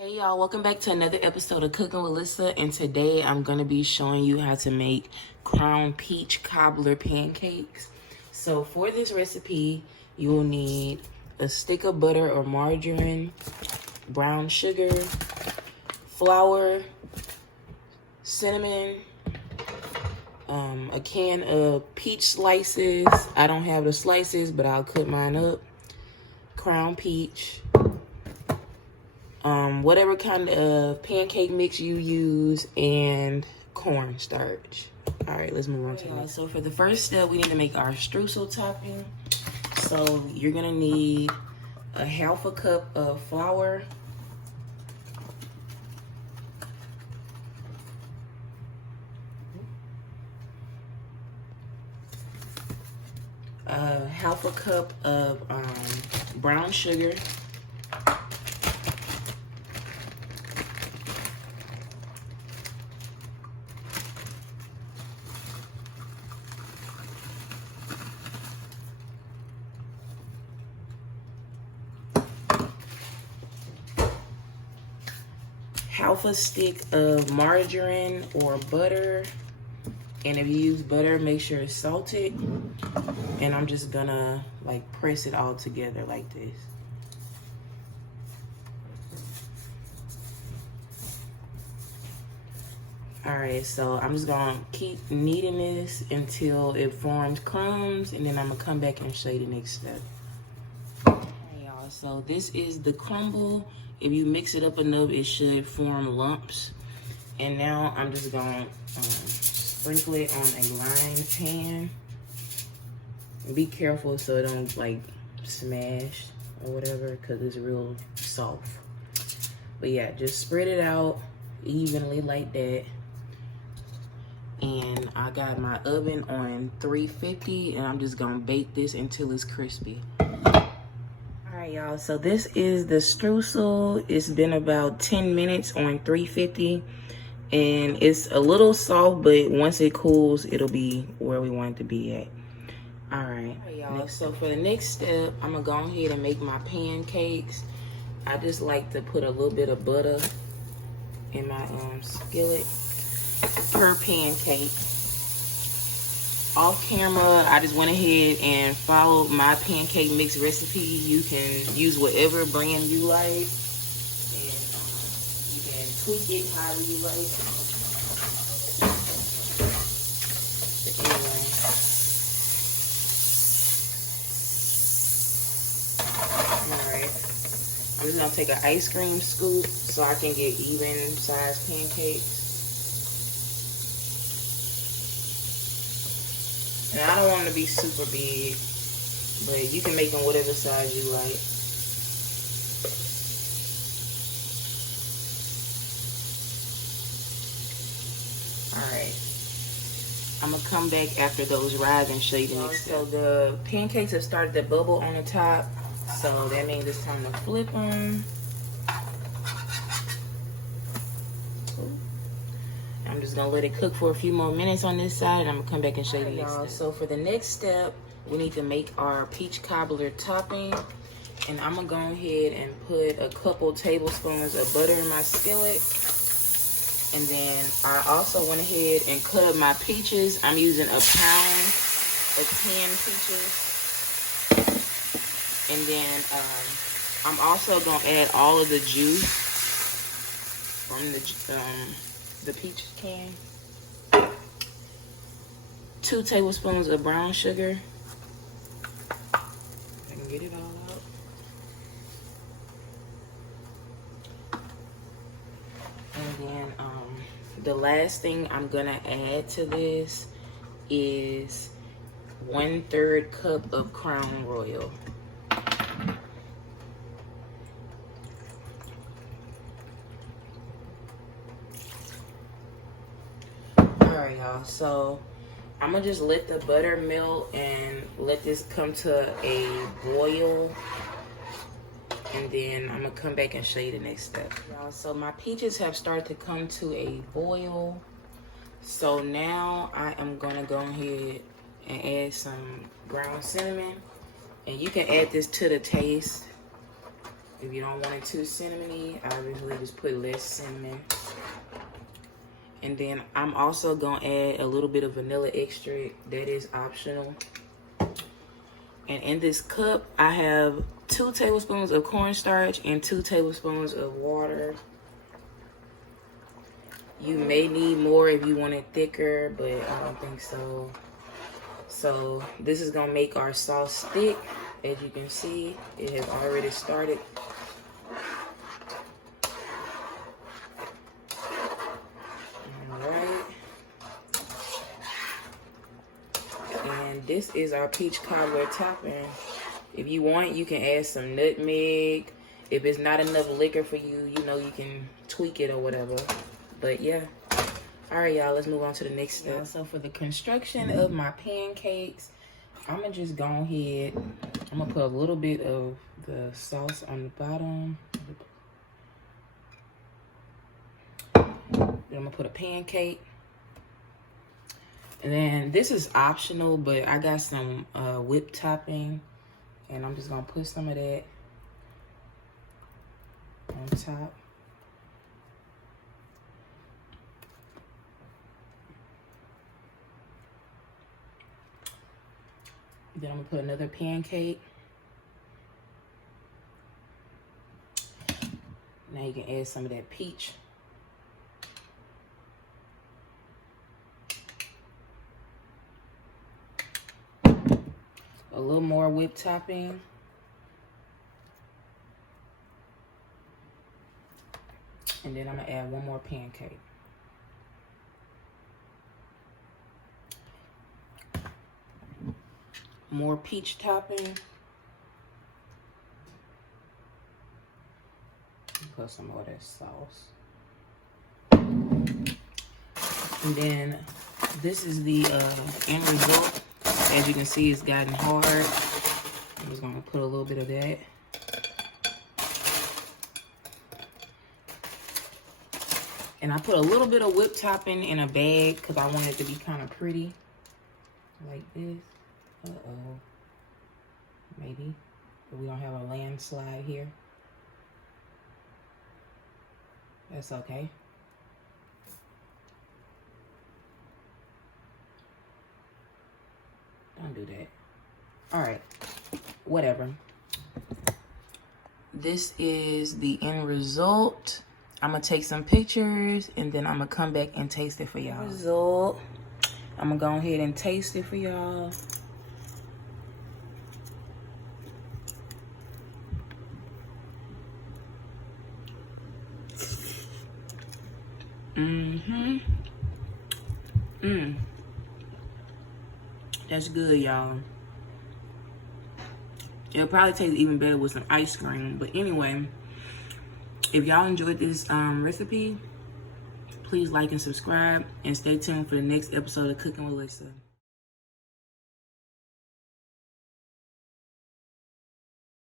Hey y'all, welcome back to another episode of Cooking with Lyssa, and today I'm going to be showing you how to make crown peach cobbler pancakes. So for this recipe, you will need a stick of butter or margarine, brown sugar, flour, cinnamon, a can of peach slices. I don't have the slices, but I'll cut mine up. Crown peach. Whatever kind of pancake mix you use, and cornstarch. All right, let's move on to that. So for the first step, we need to make our streusel topping. So you're gonna need a half a cup of flour, half a cup of brown sugar, half a stick of margarine or butter, and if you use butter, make sure it's salted. And I'm just gonna like press it all together like this. All right, so I'm just gonna keep kneading this until it forms crumbs, and then I'm gonna come back and show you the next step. All right, y'all, so this is the crumble. If you mix it up enough, it should form lumps. And now I'm just gonna sprinkle it on a lined pan. Be careful so it don't like smash or whatever, because it's real soft. But yeah, just spread it out evenly like that. And I got my oven on 350, and I'm just gonna bake this until it's crispy. Alright y'all, so this is the streusel. It's been about 10 minutes on 350, and it's a little soft, but once it cools, it'll be where we want it to be at. Alright y'all, so for the next step, I'm gonna go ahead and make my pancakes. I just like to put a little bit of butter in my skillet per pancake. Off camera, I just went ahead and followed my pancake mix recipe. You can use whatever brand you like, and you can tweak it however you like. But anyway, alright, I'm just gonna take an ice cream scoop so I can get even sized pancakes. And I don't want them to be super big, but you can make them whatever size you like. Alright. I'm going to come back after those rise and show you the next step. So the pancakes have started to bubble on the top, so that means it's time to flip them. I'm just gonna let it cook for a few more minutes on this side, and I'm gonna come back and show you the next step. So for the next step, we need to make our peach cobbler topping, and I'm gonna go ahead and put a couple tablespoons of butter in my skillet. And then I also went ahead and cut up my peaches. I'm using a pound of canned peaches. And then I'm also gonna add all of the juice from the peach can. 2 tablespoons of brown sugar. I can get it all out. And then the last thing I'm gonna add to this is 1/3 cup of Crown Royal. Alright y'all, so I'm gonna just let the butter melt and let this come to a boil, and then I'm gonna come back and show you the next step. Y'all, so my peaches have started to come to a boil, so now I am gonna go ahead and add some ground cinnamon, and you can add this to the taste. If you don't want it too cinnamony, obviously just put less cinnamon. And then I'm also gonna add a little bit of vanilla extract. That is optional. And in this cup, I have 2 tablespoons of cornstarch and 2 tablespoons of water. You may need more if you want it thicker, but I don't think so. So this is gonna make our sauce thick. As you can see, it has already started. Alright. And this is our peach cobbler topping. If you want, you can add some nutmeg. If it's not enough liquor for you, you know, you can tweak it or whatever. But yeah. Alright, y'all, let's move on to the next step. So for the construction of my pancakes, I'm gonna just go ahead. I'm gonna put a little bit of the sauce on the bottom. Then I'm gonna put a pancake. And then this is optional, but I got some whipped topping. And I'm just gonna put some of that on top. Then I'm gonna put another pancake. Now you can add some of that peach. A little more whipped topping. And then I'm gonna add one more pancake. More peach topping. Put some more of that sauce. And then this is the end result. As you can see, it's gotten hard. I'm just gonna put a little bit of that. And I put a little bit of whipped topping in a bag because I want it to be kind of pretty. Like this. Uh-oh. Maybe. But we don't have a landslide here. That's okay. Don't do that. All right. Whatever. This is the end result. I'm going to take some pictures and then I'm going to come back and taste it for y'all. Result. I'm going to go ahead and taste it for y'all. That's good, y'all. It'll probably taste even better with some ice cream. But anyway, if y'all enjoyed this recipe, please like and subscribe. And stay tuned for the next episode of Cooking with Lyssa.